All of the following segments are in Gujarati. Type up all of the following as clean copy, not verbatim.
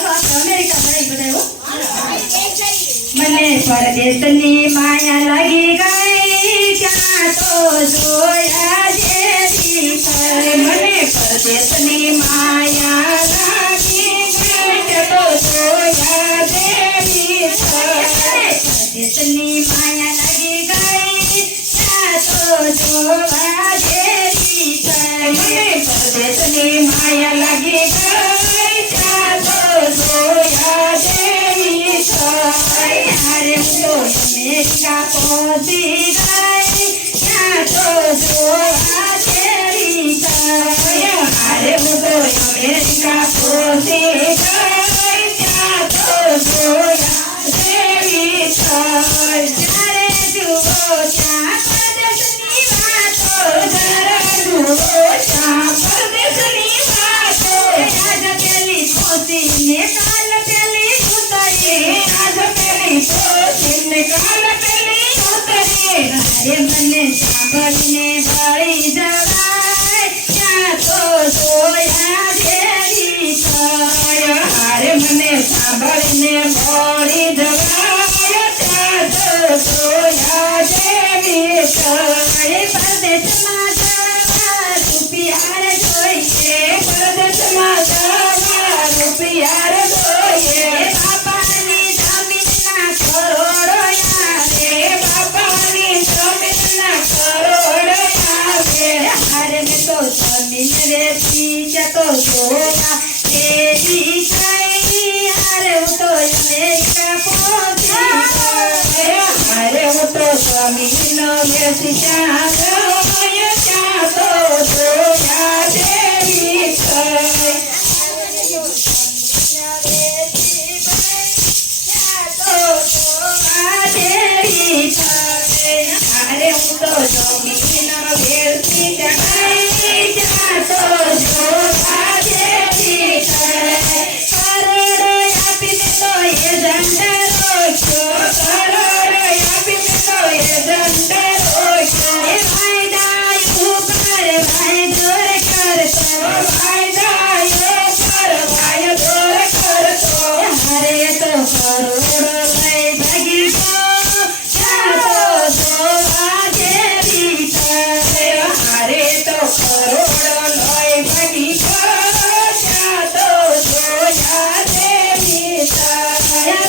અમેરિકા ભણાઈ બધાય મને પરદેશની માયા લાગી ગઈ ત્યાં તો જોયા જેવી મને પરદેશની માયા લાગી ગઈ ત્યાં તો જોયા જેવી પરદેશની માયા લાગી ગઈ ત્યાં તો જોવા જેવી મને પરદેશની માયા લાગી ગઈ ત્યાં તો જોયા જેવી અમેરિકા પહોંચી ગઈ ત્યાં તો જોવા જેવી અરે હું તો અમેરિકા પહોંચી ગઈ ત્યાં તો જોયા જેવી જ્યારે જુઓ ત્યાં પરદેશની વાતો જરા જુઓ ત્યાં પરદેશની વાતો આજ પેલી પહોંચીને કાલ પેલી ઉતરી આજ પેલી પહોંચીને કાલ પેલી ઉતરી અરે મને સાંભળીને વળી જવાય ત્યાં તો જોયા જેવી અરે મને સાંભળીને વળી જવાય ત્યાં તો જોયા જેવી પરદેશમાં જવા રૂપિયા જોઈએ પરદેશમાં જવા રૂપિયા જોઈએ બાપાની જમીનના કરોડો આવે બાપાની જમીનના કરોડો આવે અરે મેં તો જમીન વેચી જતો જોયા તેવી થઈ અરે હું તો અમેરિકા પહોંચી અરે હું તો જમીન વેચી ત્યાં તો જોયા જેવી થઈ અરે હું તો જમીન વેચી ત્યાં તો જોવા જેવી કરોડો આપીને તો એ દંડ રોક્યો કરોડો આપીને તો એ દંડ રોક્યો એ વાયદા ઉપર વાયદોર કરતો વાયદા ઉપર વાયદોર કરતો અરે તો કરોડો લઈ ભાગી ગયો ત્યાં તો જોવા જેવી અરે તો કરોડો લઈ ભાગી ગયો ત્યાં તો જોયા જેવી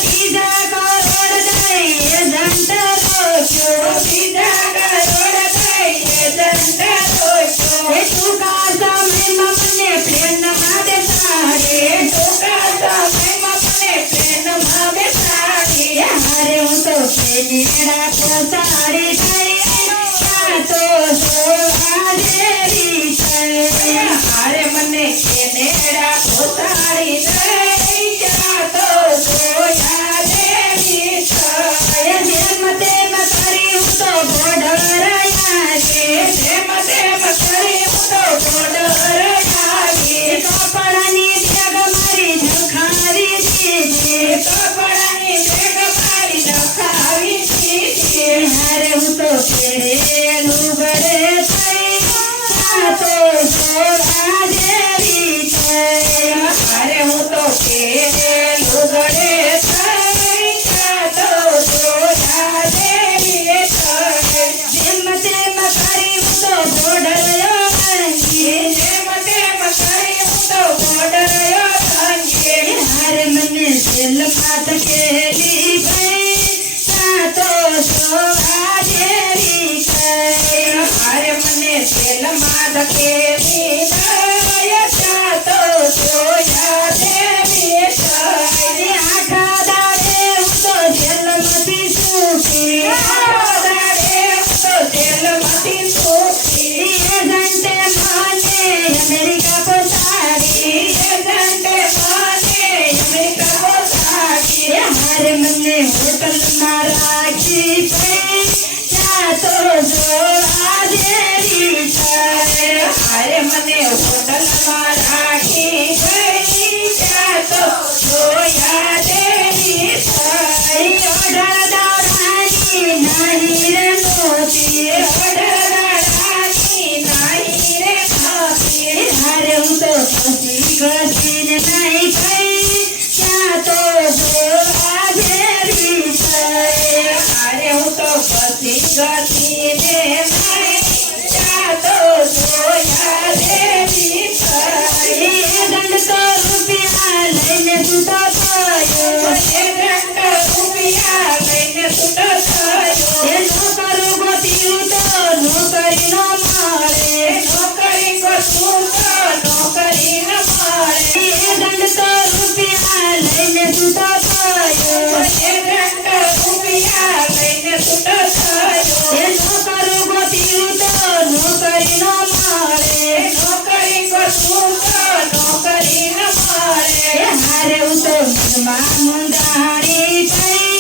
બીજા કરોડ દઈએ દંડ રોક્યો બીજા કરોડ દઈએ દંડ રોક્યો એ ટૂંકા સમયમાં મને પ્લેનમાં બેસાડે ટૂંકા સમયમાં મને પ્લેનમાં બેસાડી અરે હું તો પ્લેનેડા પહોંચાડી થઈ ત્યાં તો જોવા જેવી અરે મને પ્લેનેડા પહોંચાડી થઈ ત્યાં તો જોયા જેવી જેમ તેમ કરી હું તો બોર્ડર આવી જેમ તેમ કરી હું તો બોર્ડર આવી કપડાની બેગ મારી નખાવી દીધી કપડાની બેગ મારી નખાવી દીધી અરે હું તો પહેરેલું ઘરે થઈ ત્યાં તો જોવા જેવી અરે હું તો પહેરેલું ઘરે થઈ ત્યાં તો જોયા જેવી જેમ તેમ કરી હું તો બોર્ડર ભાંગી જેમ તેમ કરી હું તો બોર્ડર ભાંગી અરે મને જેલમાં ધકેલી ગઈ ત્યાં તો જોવા જેવી અરે મને જેલમાં ધકેલી ગઈ ત્યાં તો જોયા જેવી આખા દાડે હું તો જેલમાંથી છૂટી આખા દાડે હું તો જેલમાંથી છૂટી એ ઘંટે મને અમેરિકા પહોંચાડી એ ઘંટે મને અમેરિકા પહોંચાડી અરે મને હોટલમાં રાખી પડી ત્યાં તો જોવા જેવી અરે મને હોટલમાં રાખી ગઈ ત્યાં તો જોયા જેવી ઓઢળ દાડાની નહીં રે મોતી ઓઢળ દાડાની નહીં રે મોતી અરે હું તો ઘસી ઘસીને નહીં ગઈ હારે હું તો બસી ગતીને જાતો જોયા દેવી થઈ. એ દંડ તો રૂપિયા લઈને છૂટો થયો. એ દંડ રૂપિયા લઈને છૂટો થયો. એ નોકરું ગોત્યું તો નોકરી નો મળે. નોકરી ગોતું તો નોકરી ન મળે. એ દંડ તો રૂપિયા લઈને છૂટો થયો. એ દંડ રૂપિયા લઈને છૂટો થયો. એ નોકરું ગોત્યું તો નોકરી નો મળે. નોકરી ગોતું તો નોકરી ન મળે. એ હારે હું તો મનમાં મુંજાણી થઈ.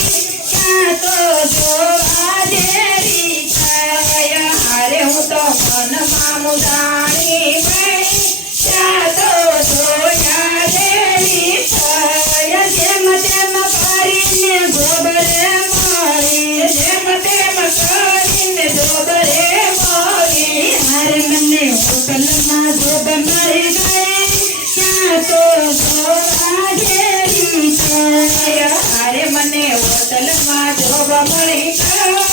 ક્યાં તો જોવા જેવી થાય. હારે હું તો મનમાં મુંજાણી પડી. ત્યાં તો જોયા જેવી થાય. જેમ તેમ કરીને ગોબરે મળી. જેમ તેમ કરીને જોબરે મળી. હારે મને હોટલમાં જોબ મળી ગઈ. ક્યાં તો જોવા જેવી થાય. હારે મને હોટલમાં જોબ મળી ગયા.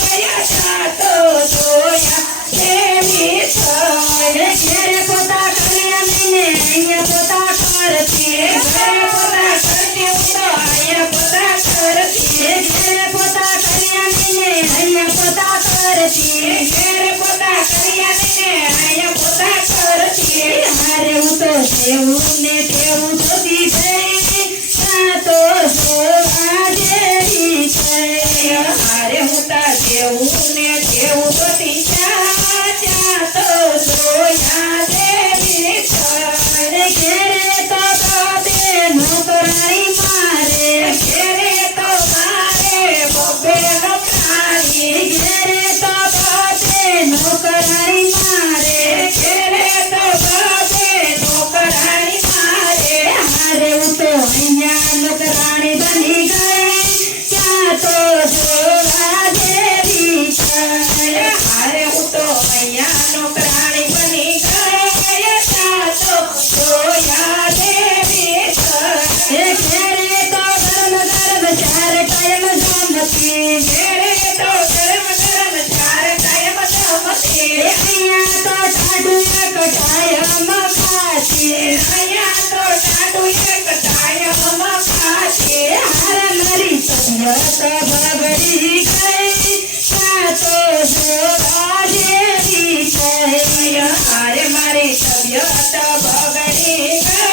ત્યાં તો જોયા જેવી થાય. ઘેરે પોતા કર્યા મને અહીંયા પોતા કરતી. ઘરે પોતા કરતી હું તો અહીંયા પોતા કરતી. ઘેરે પોતા કર્યા મને અહીંયા પોતા કરતી. ઘેરે પોતા કર્યા ને અહીંયા પોતા કરતી. હારે હું તો જેવું ને તેવું જોતી થઈ. ક્યાં તો જોવા જેવી થઈ. હારે હું તા જેવું ને જેવું જોતી ત્યાં તો જોયા દેવી થાય. ઘેરે તો બાપે નોકરાણી મારે. ઘેરે તો મારે બબે નોકરાણી. ઘેરે તો બાપે નોકરાણી મારે. ઘેરે તો બબે નોકરાણી મારે. હારે હું તો અહીંયા નોકરાણી બની ગઈ. ક્યાં તો જોવા જેવી થાય. હારે હું તો અહીંયા નોકરાણી બની ગયા. ત્યાં તો જોયા દેવી થાય. એ ઘેરે તો ગરમ ગરમ ચાર ટાઈમ જમતી. ઘેરે તો ગરમ ગરમ ચાર ટાઈમ જમતી. અહીંયા તો ટાઢું એક ટાઈમ ખાતી. અહીંયા તો ટાઢું એક ટાઈમ ખાતી. હારે મારી તબિયત બગડી ગઈ. ક્યાં તો જોવા જેવી થઈ. હારે મારી તબિયત બગડી ગઈ.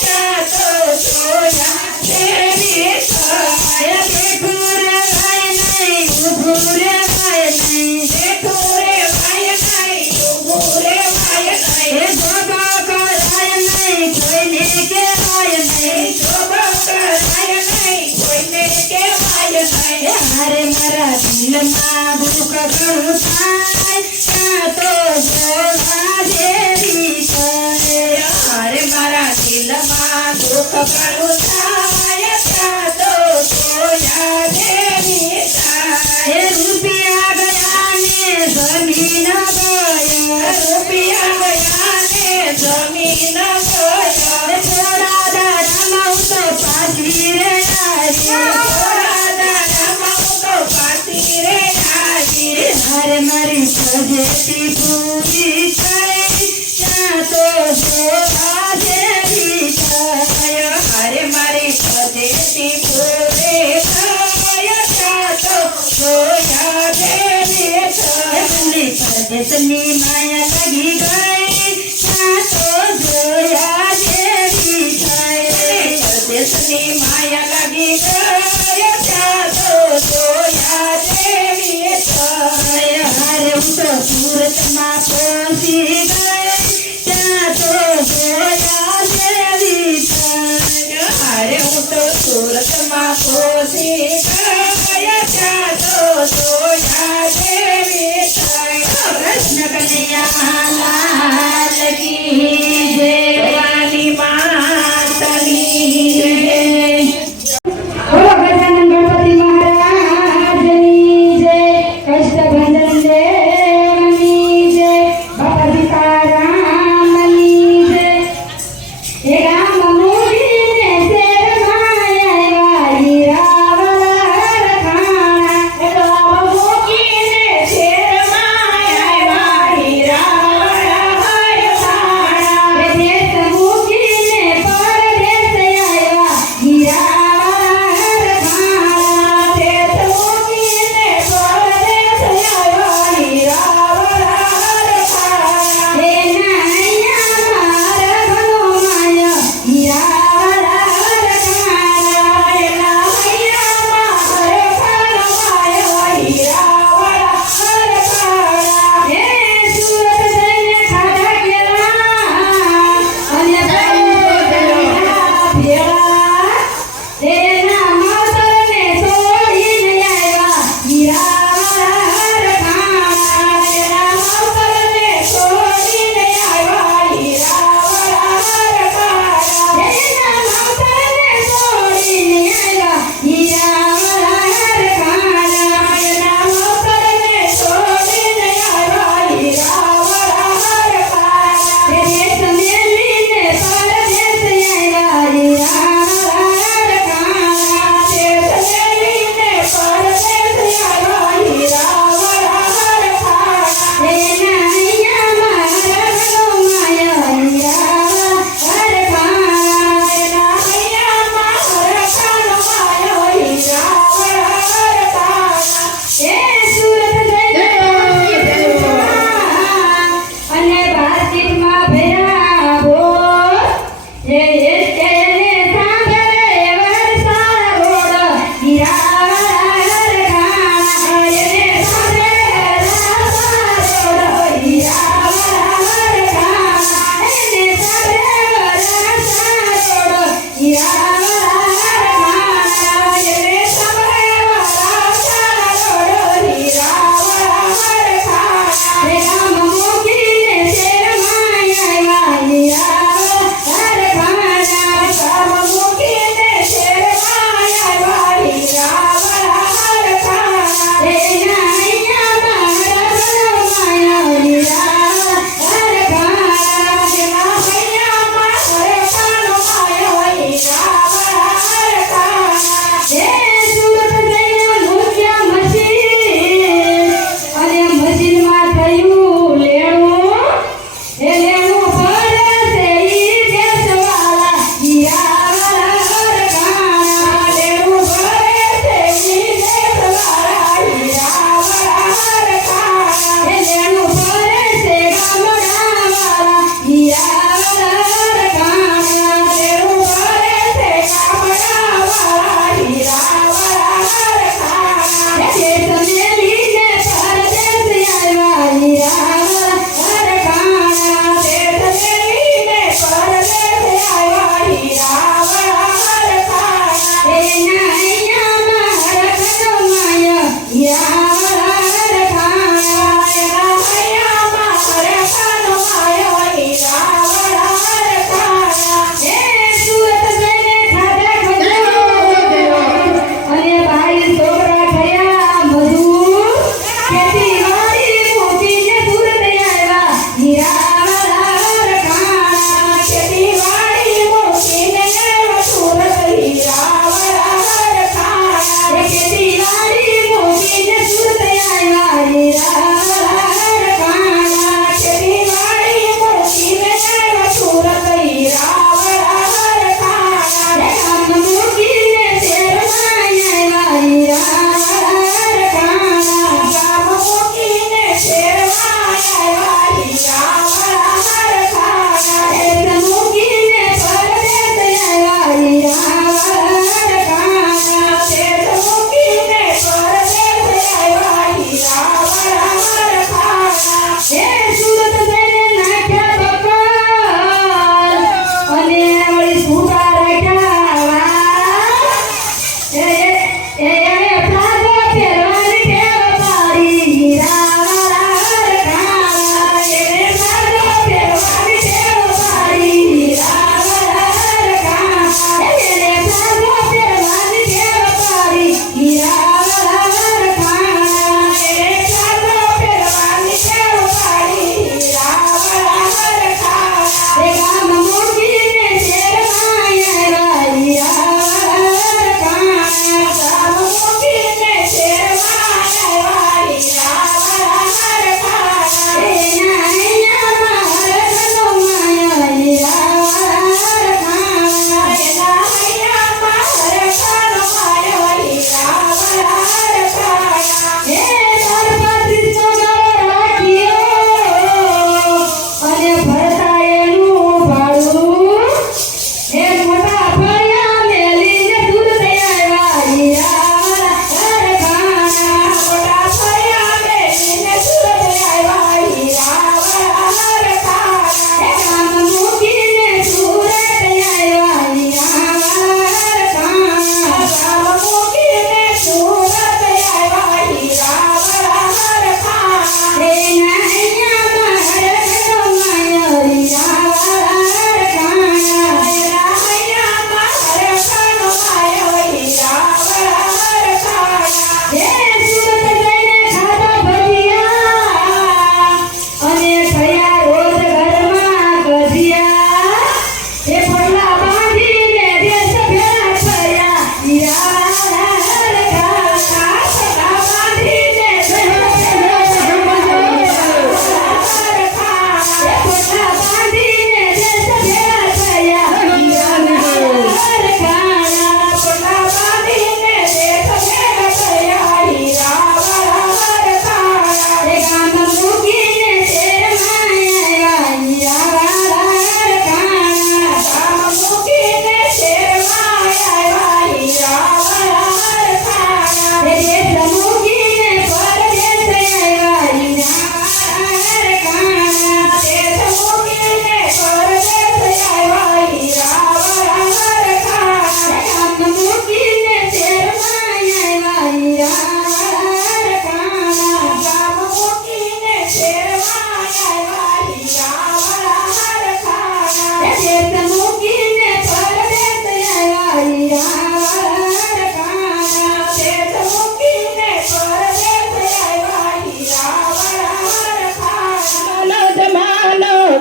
ત્યાં તો જોયા દેવી થાય. બેઠું રેવાય નહીં, ઊભું રેવાય નહીં. બેઠું રેવાય નહીં, ઊભું રેવાય નહીં. એ જોબા કરાય નહીં, કોઈને કહેવાય નહીં. જોબ કરાય નહીં, કોઈને કહેવાય નહીં. હારે મારા દિલમાં દુઃખ ઘણું થાય. ક્યાં તો જોવા જેવી થાય. હારે મારા દિલમાં દુઃખ ઘણું થાય. ત્યાં તો જોયા દેવી થાય. એ રૂપિયા ગયા ને જમીન ગયો. રૂપિયા ગયા ને જમીન ગયો. થોડા દાડામાં હું તો પાછી રે આવી. થોડા દાડામાં હું તો પાછી રે આવી. હારે મારી સજેતી પૂરી થઈ. ક્યાં તો જોવા જેવી થાય. હારે મારી સ્વદેશી પૂરે થાય. ત્યાં તો જોયા દેવી થાય. મને પરદેશની માયા લાગી ગઈ. ક્યાં તો જોયા જેવી થાય. પરદેશની માયા લાગી ગઈ. ત્યાં તો જોયા દેવી થાય. હારે હું તો સુરતમાં પહોંચી ગઈ. ત્યાં તો જોયા જેવી થાય. હારે હું તો સુરતમાં પહોંચી ગયા. ત્યાં તો જોયા દેવી થાય. કૃષ્ણ કનૈયા લાલ કી જય. ભવાની માતની જય. બોલો ગજાનન ગણપતિ મહારાજની જય. કષ્ટભંજન દેવની જય. બાપા સીતારામની જય. હે રામ મુનિને શેરમાં આવ્યા, હીરાવળ રખાણા.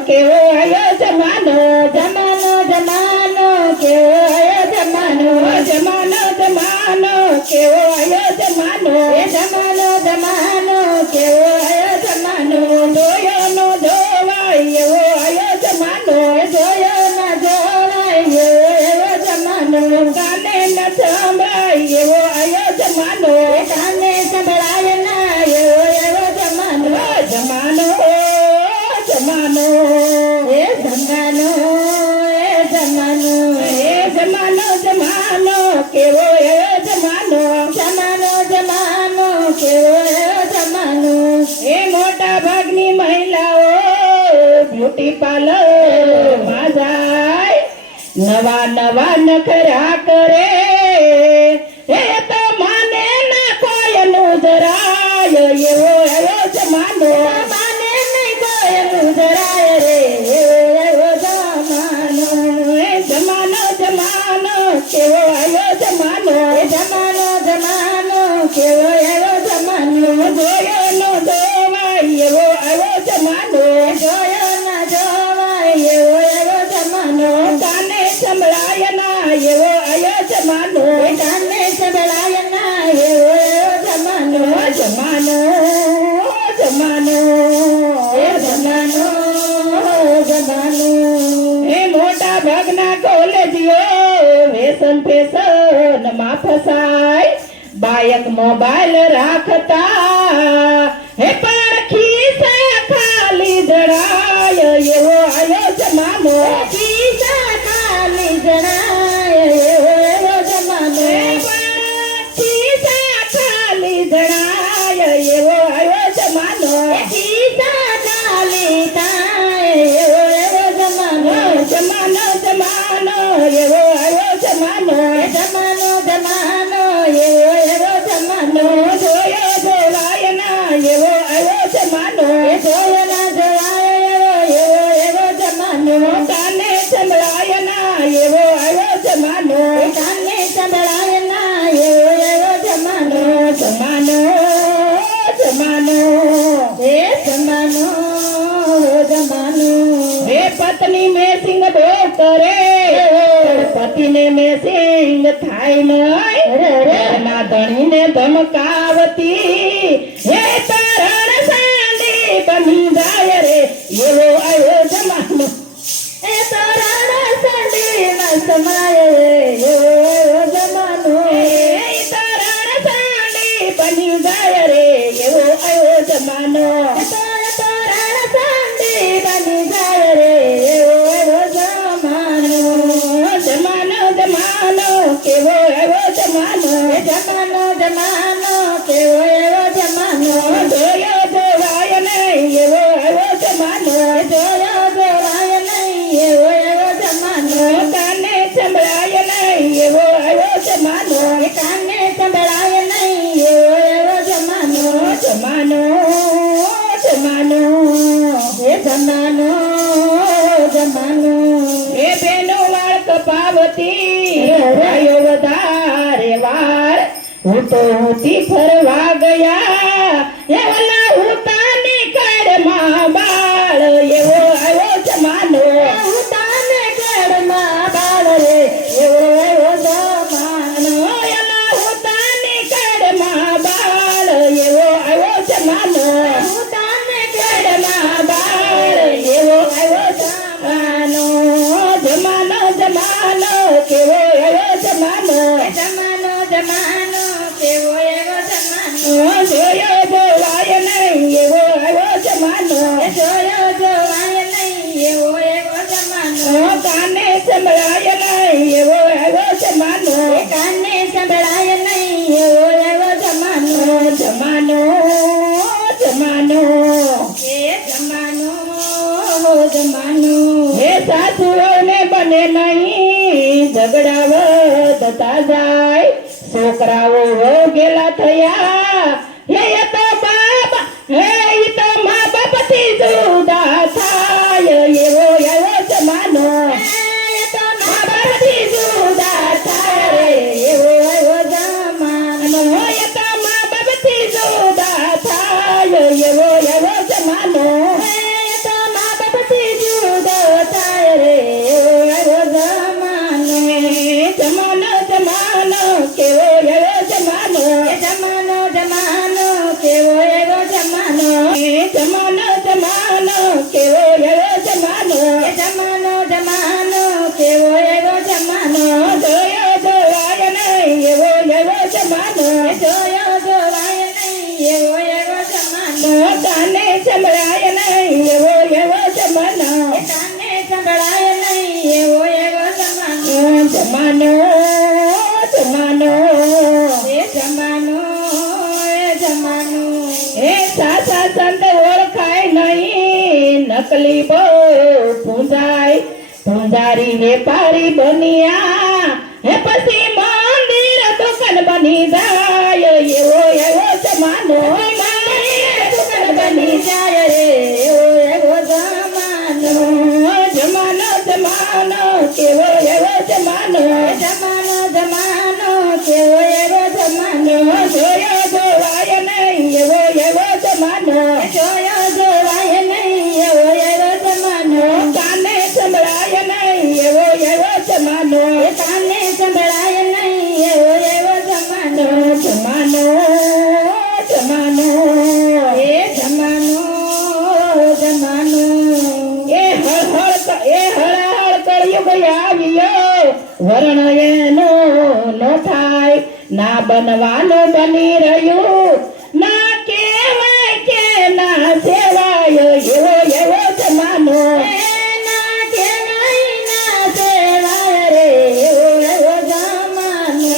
કેવો આયો જમાનો જમાનો જમાનો કેવો આયો જમાનો જમાનો જમાનો કેવો આયો જમાનો એ જમાનો જમાનો કેવો આયો જમાનો જોયો નો જોવાય એવો આયો જમાનો જોયો ના જોવાય એવો જમાનો કાને ન સંભળાય એવો આયો જમાનો કાને સંભળાય ના એવો જમાનો જમાનો જમાનો એ જમાનો જમાનો કેવો આયો જમાનો જમાનો જમાનો કેવો આયો જમાનો એ મોટા ભાગની મહિલાઓ બ્યુટી પાર્લર માં જાય નવા નવા નખરા કરે એ તો માને ના કોયનું જરાય એવો એવો જમાનો માને નહીં કોયનું જરાય રે એવો જમાનો એ જમાનો જમાનો કેવો આયો જમાનો જમાનો જમાનો કેવો એવો જમાનો જોયો નો જોવાય એવો આયો જમાનો જોયો ના જોવાય એવો જમાનો કાને સંભળાય ના એવો આયો જમાનો કાને સંભળાય ના એવો જમાનો જમાનો જમાનો જમાનો જમાનો એ મોટા ભાગના કોલેજીઓ વેસન ફેશન માં ફસાય બાયક મોબાઈલ રાખતા હે પણ ખિસ્સા ખાલી જણાય એવો આયો જમાનો ખિસ્સા ખાલી જણાય એવો જમાનો ખિસ્સા ખાલી જણાય એવો આયો જમાનો ખિસ્સા ખાલી થાય એવો જમાનો જમાનો જમાનો એવો આયો જમાનો જમાનો જમાનો એવો જમાનો જોયો જોવાય ના એવો આયો જમાનો જોયો ના જોવાય એવો જમાનો કાને સંભળાય ના એવો આયો જમાનો કાને સંભળાય ના એવો જમાનો જમાનો જમાનો એ જમાનો જમાનો હે પત્ની મેસિંગ બહુ કરે પતિને મેસિંગ થાય નહીં ના ધણીને ધમકાવતી હે તરણ સાંડી બની જાય રે એવો આયો જમાનો એ તરણ સંડીમાં સમાય એવો જમાનો એ તરણ સાંડી બની જાય રે એવો આયો જમાનો તરણ સંડી બની જાય રે એવો જમાનો જમાનો જમાનો કેવો એવો જમાનો જમાનો જમાનો કેવો એવો જમાનો જોયો જોવાય નહીં એવો એવો જમાનો જોયો જોવાય નહીં એવો જમાનો કાને સંભળાય નહીં એવો એવો જમાનો કાને સંભળાય નહીં એવો જમાનો જમાનો જમાનો એ જમાનો જમાનો એ બેનો વાળ કપાવતી ભાઈઓ વધારે વાળ હું તો ઊંચી ફરવા ગયા એ ઓલા ઉતાની કાળમાં બાળ એવો આવ્યો જમાનો ઉતાને ઘરમાં બાળ રે એવો જમાનો ઓલા ઉતાની કાળમાં બાળ એવો આવ્યો જમાનો ઉતાને કાળમાં બાળ એવો આવ્યો જમાનો જમાનો જમાનો કેવો આવ્યો જમાનો જમાનો જમાનો કેવો એવો જમાનો જોયો જોવાય નહીં એવો આવ્યો જમાનો જોયો જોવાય નહીં એવો જમાનો કાને સંભળાય નહીં એવો આવ્યો જમાનો કાને સંભળાય નહીં એવો જમાનો જમાનો જમાનો એ જમાનો જમાનો હે સાસુઓને બને નહીં ઝઘડા વધતા જાય છોકરાઓ વગેલા થયા હે એ તો બાપ હે ઈ તો મા બાપથી જુદા થાય એવો આવ્યો જમાનો એ તો મા બાપથી જુદા થાય રે એવો જમાનો એ તો મા બાપથી જુદા થાય એવો જમાનો એ તો મા બાપથી સંભળાય નહીં એવો એવો જમાનો કાને સંભળાય નહીં એવો એવો જમાનો જમાનો જમાનો એ જમાનો એ જમાનો એ સાચા સંત ઓળખાય નહીં નકલી બહુ પૂંજાય પૂંજારી વેપારી બન્યા હે પછી મંદિર દુકાન બની જાય એવો એવો જમાનો મંદિર દુકાન બની જાય રે એવો એવો જમાનો જમાનો જમાનો કેવો એવો જમાનો જમાનો જમાનો કેવો એવો જમાનો જોયો જોવાય નહીં એવો એવો જમાનો જોયો જોવાય નહીં એવો એવો જમાનો કાને સંભળાય નહીં એવો એવો જમાનો કાને સંભળાય નહીં એવો એવો જમાનો જમાનો જમાનો એ જમાનો જમાનો એ હળહળ કળયુગ આવ્યો વર્ણ એનો નો થાય ના બનવાનું બની રહ્યું ના કહેવાય કે ના સેવાય એવો એવો જમાનો ના કહેવાય ના સેવાય રે એવો એવો જમાનો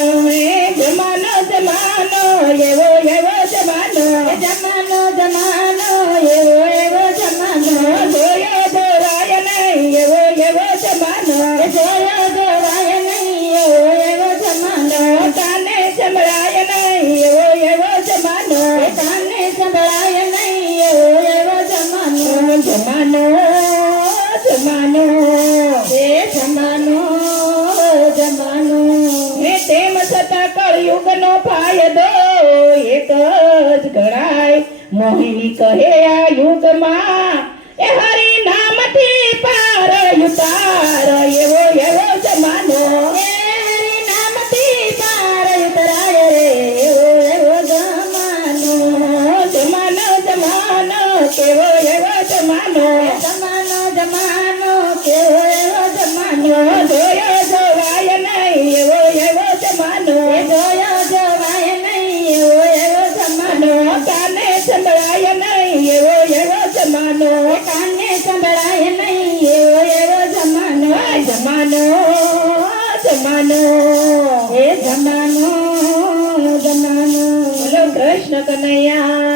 જમાનો જમાનો એવો એવો જમાનો જમાનો જમાનો એવો એવો જમાનો જોયો જોવાય નહીં એવો એવો જમાનો જોયો જોવાય નહીં એવો એવો જમાનો કાને સંભળાય નહીં એવો એવો જમાનો કાને સંભળાય નહીં એવો એવો જમાનો જમાનો જમાનો એ જમાનો જમાનો ને તેમ છતાં કળયુગનો ફાયદો એક જ ગણાય મોહિની કહે આ યુગમાં એ હરિ નામથી પાર ઉતાર એવો એવો જમાનો એ હરિ નામથી પાર ઉતરાય રે એવો એવો જમાનો જમાનો જમાનો કેવો એવો જમાનો જમાનો જમાનો કેવો એવો જમાનો જોયો જોવાય નહીં એવો એવો જમાનો જોયો જોવાય નહીં એવો એવો જમાનો કાને સંભળાય નહીં એવો એવો જમાનો કાને સંભળાય નહીં એવો એવો જમાનો જમાનો જમાનો એ જમાનો જમાનો બોલો કૃષ્ણ કનૈયા